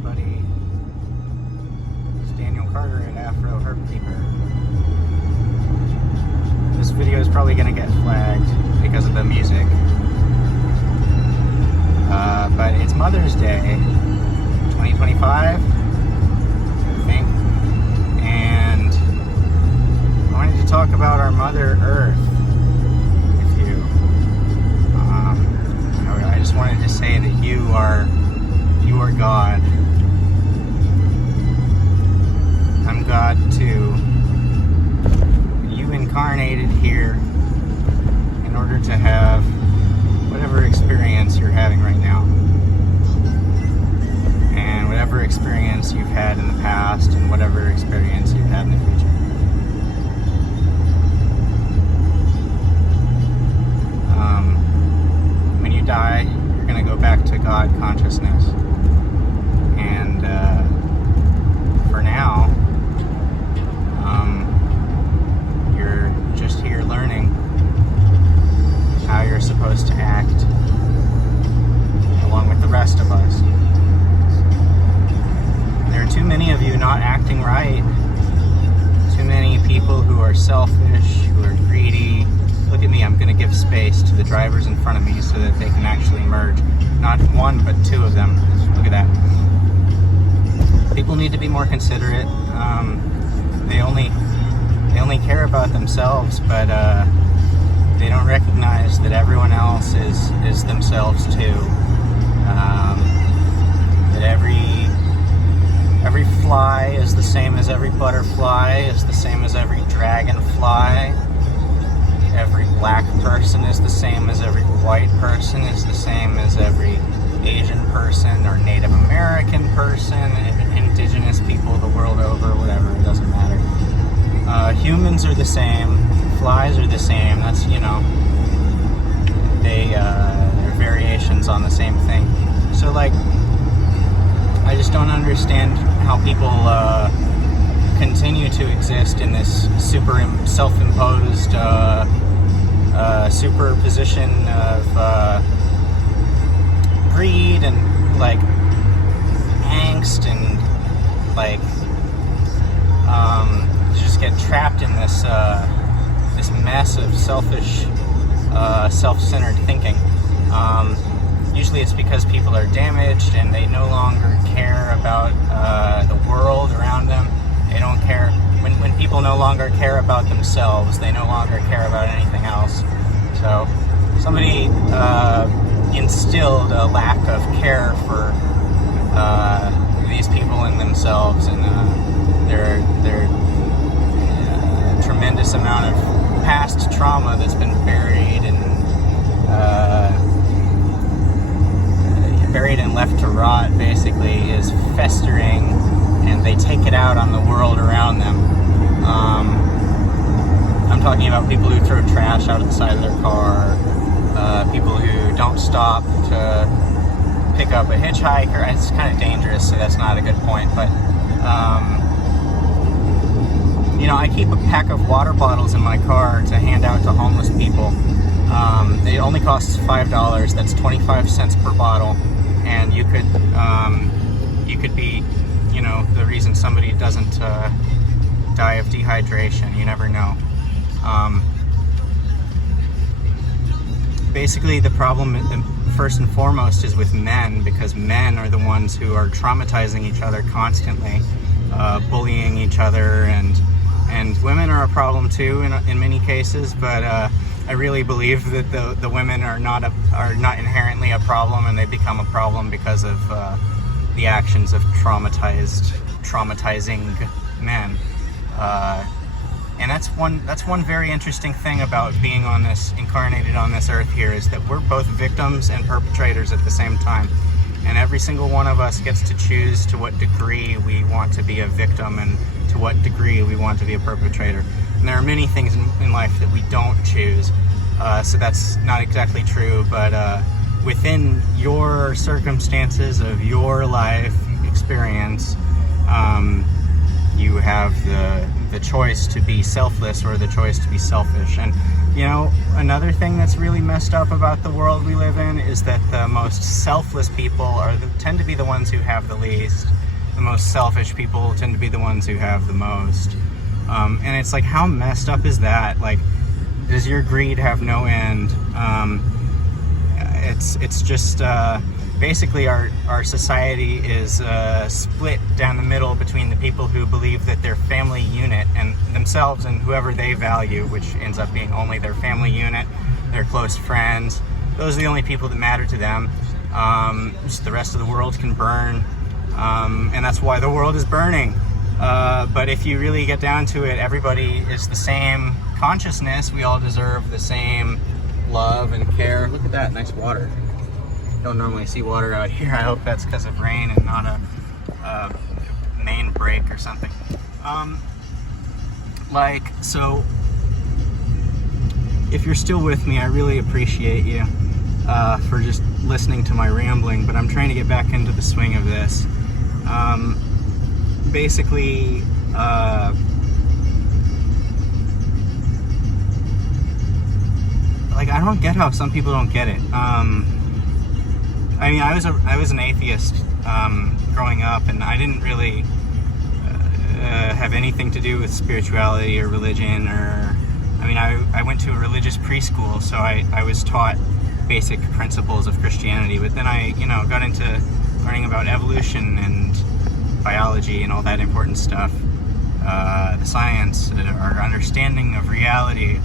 everybody. It's Daniel Carter at Afro Herb Keeper. This video is probably going to get flagged because of the music. But it's Mother's Day, 2025, I think. And I wanted to talk about our Mother Earth with you. I just wanted to say that you are God. I'm God too. You incarnated here in order to have whatever experience you're having right now. And whatever experience you've had in the past and whatever experience you've had in the future. When you die, you're going to go back to God consciousness. And for now, you're just here learning how you're supposed to act along with the rest of us. There are too many of you not acting right. Too many people who are selfish, who are greedy. Look at me, I'm going to give space to the drivers in front of me so that they can actually merge. Not one, but two of them. Look at that. People need to be more considerate. They only care about themselves, but they don't recognize that everyone else is themselves too. That every fly is the same as every butterfly, is the same as every dragonfly. Every black person is the same as every white person, is the same as every Asian person or Native American person, indigenous people the world over, whatever, it doesn't matter. Humans are the same, flies are the same, that's, they're variations on the same thing. So, I just don't understand how people continue to exist in this self-imposed superposition of greed and angst and just get trapped in this mess of selfish, self-centered thinking. Usually it's because people are damaged and they no longer care about the world around them. They don't care. When people no longer care about themselves, they no longer care about anything else. So somebody instilled a lack of care for these people and themselves, and their tremendous amount of past trauma that's been buried and left to rot, basically, is festering, and they take it out on the world around them. I'm talking about people who throw trash out of the side of their car, people who don't stop to pick up a hitchhiker. It's kind of dangerous, so that's not a good point, but I keep a pack of water bottles in my car to hand out to homeless people. It only costs $5. That's 25 cents per bottle, and you could be, the reason somebody doesn't die of dehydration. You never know. Basically, the problem, first and foremost, is with men, because men are the ones who are traumatizing each other constantly, bullying each other, and women are a problem too in many cases. But I really believe that the women are not inherently a problem, and they become a problem because of the actions of traumatizing men. And that's one very interesting thing about being incarnated on this earth here, is that we're both victims and perpetrators at the same time. And every single one of us gets to choose to what degree we want to be a victim and to what degree we want to be a perpetrator. And there are many things in life that we don't choose. So that's not exactly true, but within your circumstances of your life experience, you have the choice to be selfless or the choice to be selfish. And you know, another thing that's really messed up about the world we live in is that the most selfless people tend to be the ones who have the least. The most selfish people tend to be the ones who have the most. And it's like, how messed up is that? Like, does your greed have no end? It's just basically our society is split down the middle between the people who believe that their family unit and themselves and whoever they value, which ends up being only their family unit, their close friends, those are the only people that matter to them. Just the rest of the world can burn, and that's why the world is burning. But if you really get down to it, everybody is the same consciousness. We all deserve the same love and care. Look at that, nice water. Don't normally see water out here. I hope that's because of rain and not a main break or something. So if you're still with me, I really appreciate you for just listening to my rambling, but I'm trying to get back into the swing of this. Basically, I don't get how some people don't get it. I mean, I was an atheist growing up, and I didn't really have anything to do with spirituality or religion, or I mean, I went to a religious preschool, so I was taught basic principles of Christianity, but then I got into learning about evolution and biology and all that important stuff, the science, our understanding of reality.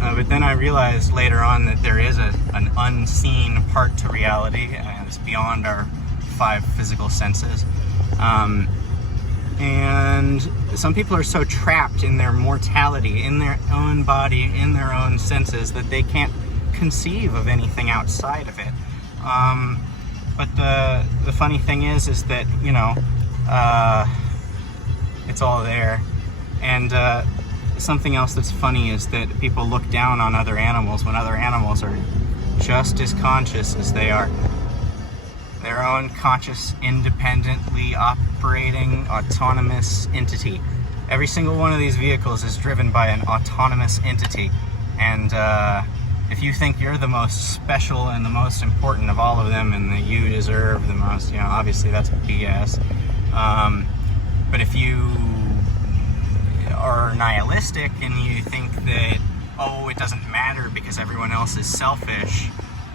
But then I realized later on that there is an unseen part to reality, and it's beyond our 5 physical senses. And some people are so trapped in their mortality, in their own body, in their own senses, that they can't conceive of anything outside of it. But the funny thing is that, it's all there. And something else that's funny is that people look down on other animals when other animals are just as conscious as they are. Their own conscious, independently operating, autonomous entity. Every single one of these vehicles is driven by an autonomous entity. And if you think you're the most special and the most important of all of them and that you deserve the most, obviously that's BS. But if you are nihilistic and you think that, it doesn't matter because everyone else is selfish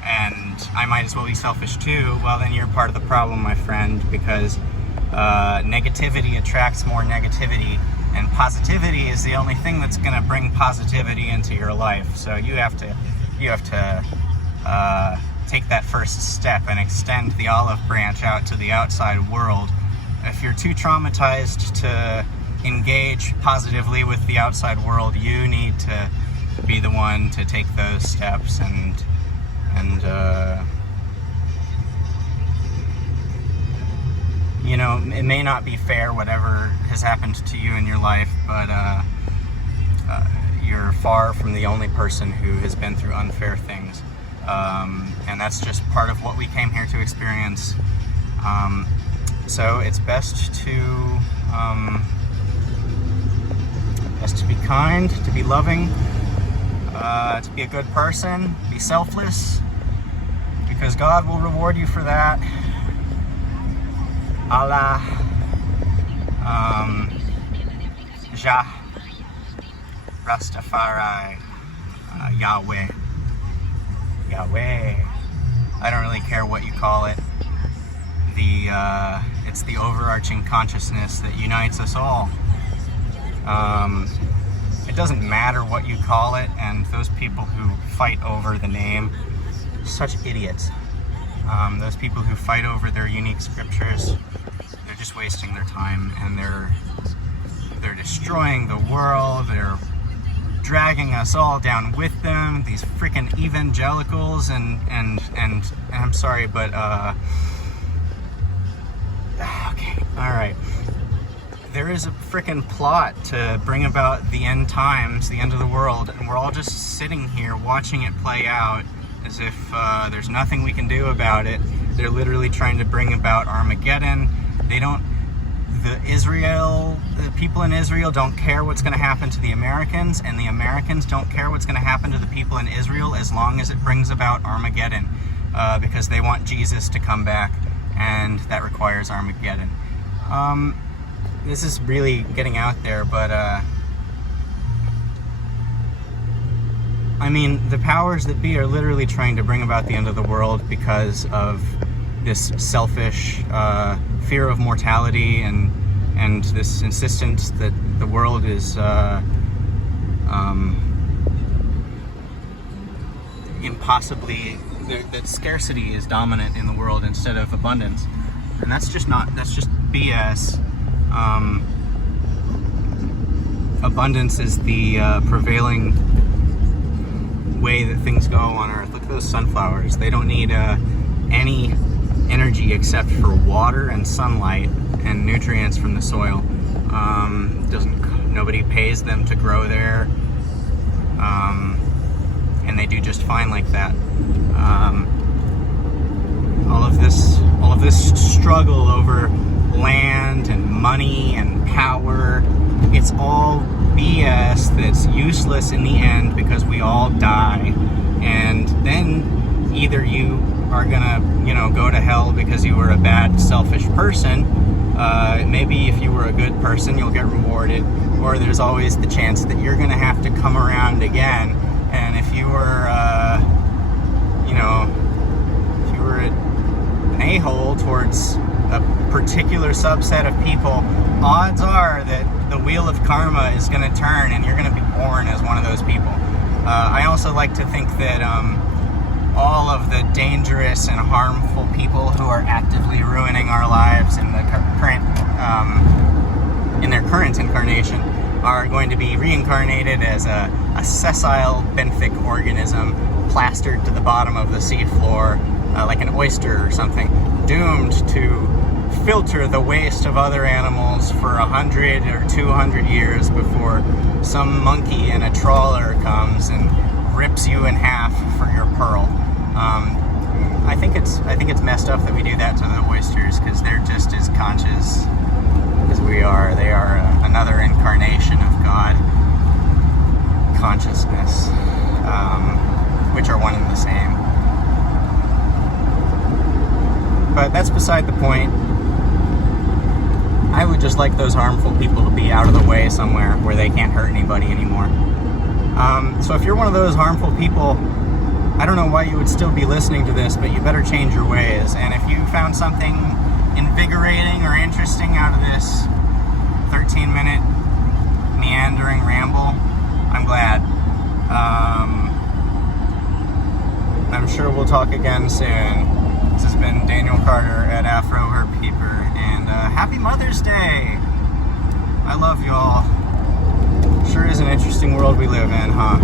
and I might as well be selfish too, well, then you're part of the problem, my friend, because negativity attracts more negativity, and positivity is the only thing that's going to bring positivity into your life. So you have to take that first step and extend the olive branch out to the outside world. If you're too traumatized to engage positively with the outside world, you need to be the one to take those steps and it may not be fair whatever has happened to you in your life, but you're far from the only person who has been through unfair things, and that's just part of what we came here to experience. So it's best to be kind, to be loving, to be a good person, be selfless, because God will reward you for that. Allah, Jah, Rastafari, Yahweh. I don't really care what you call it. It's the overarching consciousness that unites us all. It doesn't matter what you call it, and those people who fight over the name, such idiots. Those people who fight over their unique scriptures, they're just wasting their time, and they're destroying the world. They're dragging us all down with them. These freaking evangelicals, and I'm sorry, but okay, all right. There is a freaking plot to bring about the end times, the end of the world, and we're all just sitting here watching it play out as if there's nothing we can do about it. They're literally trying to bring about Armageddon. the people in Israel don't care what's going to happen to the Americans, and the Americans don't care what's going to happen to the people in Israel as long as it brings about Armageddon, because they want Jesus to come back, and that requires Armageddon. This is really getting out there, but I mean, the powers that be are literally trying to bring about the end of the world because of this selfish fear of mortality and this insistence that the world is impossibly, that scarcity is dominant in the world instead of abundance, and that's just BS. Abundance is the prevailing way that things go on Earth. Look at those sunflowers. They don't need any energy except for water and sunlight and nutrients from the soil. Nobody pays them to grow there, and they do just fine like that. All of this struggle over land and money and power, it's all BS that's useless in the end, because we all die, and then either you are gonna, go to hell because you were a bad, selfish person. Maybe if you were a good person, you'll get rewarded, or there's always the chance that you're gonna have to come around again. And if you were, if you were an a-hole towards a particular subset of people, odds are that the wheel of karma is going to turn, and you're going to be born as one of those people. I also like to think that all of the dangerous and harmful people who are actively ruining our lives in the in their current incarnation are going to be reincarnated as a sessile benthic organism plastered to the bottom of the sea floor, like an oyster or something, doomed to filter the waste of other animals for 100 or 200 years before some monkey in a trawler comes and rips you in half for your pearl. I think it's messed up that we do that to the oysters, because they're just as conscious as we are. They are another incarnation of God consciousness, which are one and the same. But that's beside the point. I would just like those harmful people to be out of the way somewhere where they can't hurt anybody anymore. So if you're one of those harmful people, I don't know why you would still be listening to this, but you better change your ways. And if you found something invigorating or interesting out of this 13-minute meandering ramble, I'm glad. I'm sure we'll talk again soon. This has been Daniel Carter at Afro Herb Keeper, and happy Mother's Day! I love y'all. Sure is an interesting world we live in, huh?